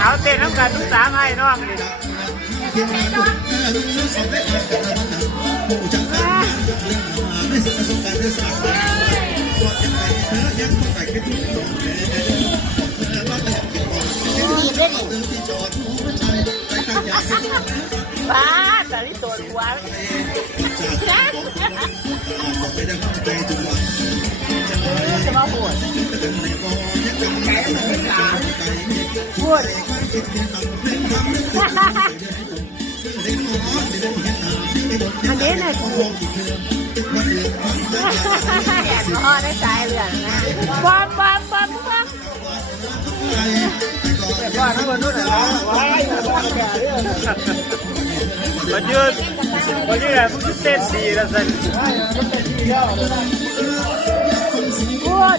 เอาเต้นน้ำกันทุกสามให้น้องดิบ้าแต่ที่ตัวหัวจะมาปวดปวดอันนี้เนี่ยแอบรอได้ใจเหลืองนะบอมว่าทั้งวันนู้นนะมันยืนมันเต้นดีแล้วสิพูด